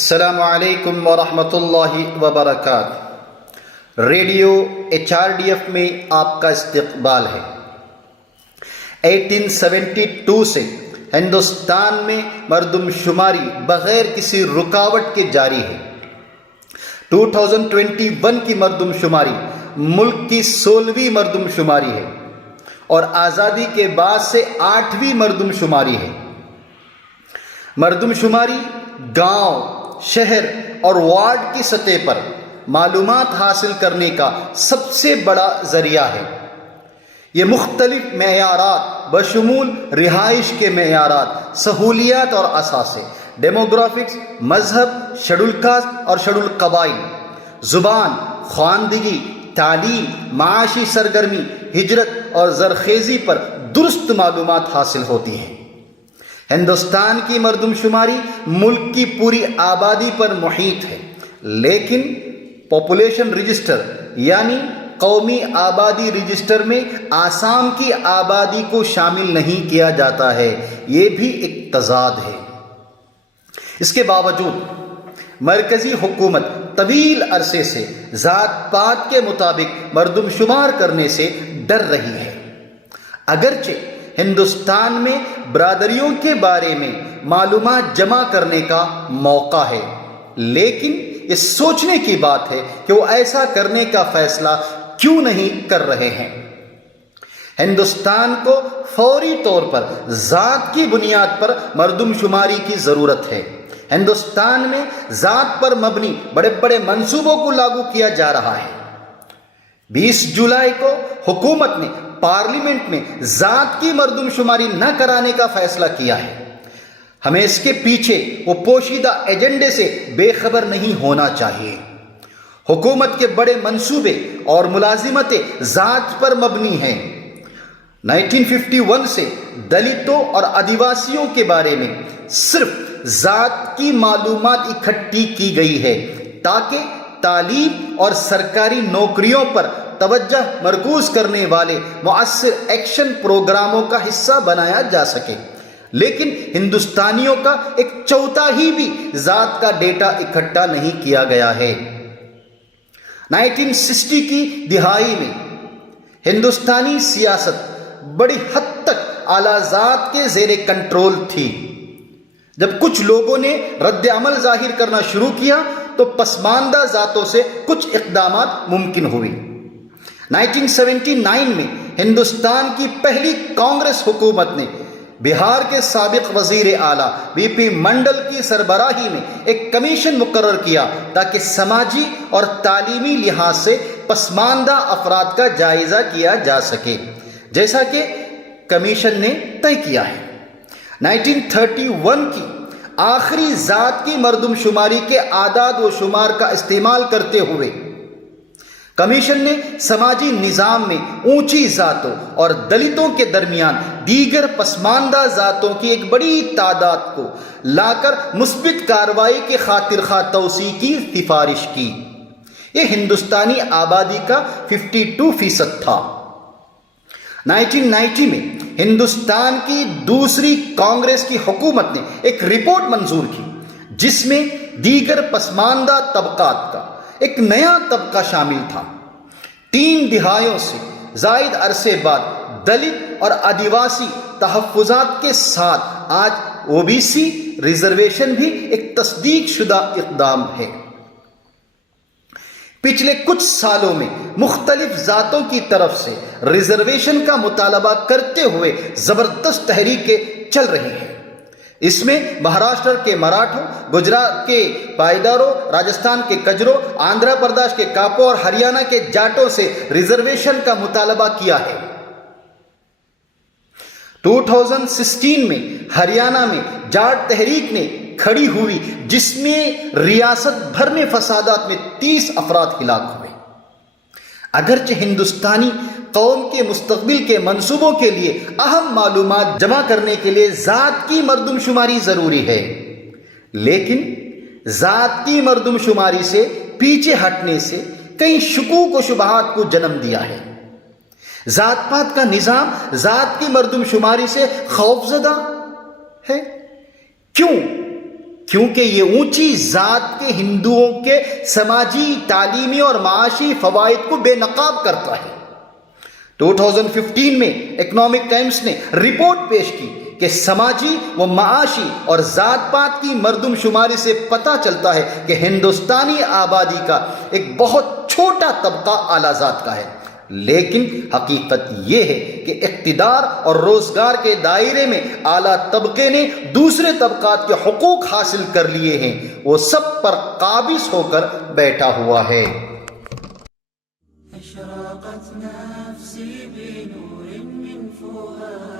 السلام علیکم ورحمۃ اللہ وبرکاتہ۔ ریڈیو HRDF میں آپ کا استقبال ہے۔ 1872 سے ہندوستان میں مردم شماری بغیر کسی رکاوٹ کے جاری ہے۔ 2021 کی مردم شماری ملک کی 16ویں مردم شماری ہے اور آزادی کے بعد سے 8ویں مردم شماری ہے۔ مردم شماری گاؤں، شہر اور وارڈ کی سطح پر معلومات حاصل کرنے کا سب سے بڑا ذریعہ ہے۔ یہ مختلف معیارات بشمول رہائش کے معیارات، سہولیات اور اثاثے، ڈیموگرافکس، مذہب، شیڈول کاسٹ اور شیڈول قبائل، زبان، خواندگی، تعلیم، معاشی سرگرمی، ہجرت اور زرخیزی پر درست معلومات حاصل ہوتی ہیں۔ ہندوستان کی مردم شماری ملک کی پوری آبادی پر محیط ہے، لیکن پاپولیشن رجسٹر یعنی قومی آبادی رجسٹر میں آسام کی آبادی کو شامل نہیں کیا جاتا ہے۔ یہ بھی ایک تضاد ہے۔ اس کے باوجود مرکزی حکومت طویل عرصے سے ذات پات کے مطابق مردم شمار کرنے سے ڈر رہی ہے۔ اگرچہ ہندوستان میں برادریوں کے بارے میں معلومات جمع کرنے کا موقع ہے، لیکن یہ سوچنے کی بات ہے کہ وہ ایسا کرنے کا فیصلہ کیوں نہیں کر رہے ہیں۔ ہندوستان کو فوری طور پر ذات کی بنیاد پر مردم شماری کی ضرورت ہے۔ ہندوستان میں ذات پر مبنی بڑے بڑے منصوبوں کو لاگو کیا جا رہا ہے۔ 20 جولائی کو حکومت نے پارلیمنٹ میں ذات کی مردم شماری نہ کرانے کا فیصلہ کیا ہے۔ ہمیں اس کے پیچھے وہ پوشیدہ ایجنڈے سے بے خبر نہیں ہونا چاہیے۔ حکومت کے بڑے منصوبے اور ملازمتیں ذات پر مبنی ہیں۔ 1951 سے دلتوں اور آدیواسیوں کے بارے میں صرف ذات کی معلومات اکٹھی کی گئی ہے تاکہ تعلیم اور سرکاری نوکریوں پر توجہ مرکوز کرنے والے مؤثر ایکشن پروگراموں کا حصہ بنایا جا سکے، لیکن ہندوستانیوں کا ایک چوتھا ہی بھی ذات کا ڈیٹا اکٹھا نہیں کیا گیا ہے۔ 1960 کی دہائی میں ہندوستانی سیاست بڑی حد تک اعلیٰ ذات کے زیر کنٹرول تھی۔ جب کچھ لوگوں نے رد عمل ظاہر کرنا شروع کیا تو پسماندہ ذاتوں سے کچھ اقدامات ممکن ہوئی۔ 1979 میں ہندوستان کی پہلی کانگریس حکومت نے بہار کے سابق وزیر اعلیٰ BP منڈل کی سربراہی میں ایک کمیشن مقرر کیا تاکہ سماجی اور تعلیمی لحاظ سے پسماندہ افراد کا جائزہ کیا جا سکے، جیسا کہ کمیشن نے طے کیا ہے۔ 1931 کی آخری ذات کی مردم شماری کے اعداد و شمار کا استعمال کرتے ہوئے کمیشن نے سماجی نظام میں اونچی ذاتوں اور دلتوں کے درمیان دیگر پسماندہ ذاتوں کی ایک بڑی تعداد کو لا کر مثبت کارروائی کے خاطر خواہ توسیع کی سفارش کی۔ یہ ہندوستانی آبادی کا 52% تھا۔ 1990 میں ہندوستان کی دوسری کانگریس کی حکومت نے ایک رپورٹ منظور کی جس میں دیگر پسماندہ طبقات کا ایک نیا طبقہ شامل تھا۔ 3 دہائیوں سے زائد عرصے بعد دلت اور آدیواسی تحفظات کے ساتھ آج OBC ریزرویشن بھی ایک تصدیق شدہ اقدام ہے۔ پچھلے کچھ سالوں میں مختلف ذاتوں کی طرف سے ریزرویشن کا مطالبہ کرتے ہوئے زبردست تحریکیں چل رہی ہیں۔ اس میں مہاراشٹر کے مراٹھوں، گجرات کے پائیداروں، راجستھان کے کجروں، آندھرا پردیش کے کاپو اور ہریانہ کے جاٹوں سے ریزرویشن کا مطالبہ کیا ہے۔ 2016 میں ہریانہ میں جاٹ تحریک نے کھڑی ہوئی جس میں ریاست بھر میں فسادات میں 30 افراد ہلاک ہوئے۔ اگرچہ ہندوستانی قوم کے مستقبل کے منصوبوں کے لیے اہم معلومات جمع کرنے کے لیے ذات کی مردم شماری ضروری ہے، لیکن ذات کی مردم شماری سے پیچھے ہٹنے سے کئی شکوک و شبہات کو جنم دیا ہے۔ ذات پات کا نظام ذات کی مردم شماری سے خوفزدہ ہے۔ کیوں؟ کیونکہ یہ اونچی ذات کے ہندوؤں کے سماجی، تعلیمی اور معاشی فوائد کو بے نقاب کرتا ہے۔ 2015 میں اکنامک ٹائمز نے رپورٹ پیش کی کہ سماجی و معاشی اور ذات پات کی مردم شماری سے پتہ چلتا ہے کہ ہندوستانی آبادی کا ایک بہت چھوٹا طبقہ اعلیٰ ذات کا ہے، لیکن حقیقت یہ ہے کہ اقتدار اور روزگار کے دائرے میں اعلیٰ طبقے نے دوسرے طبقات کے حقوق حاصل کر لیے ہیں، وہ سب پر قابض ہو کر بیٹھا ہوا ہے۔ أشرقت نفسي بنور من فؤادي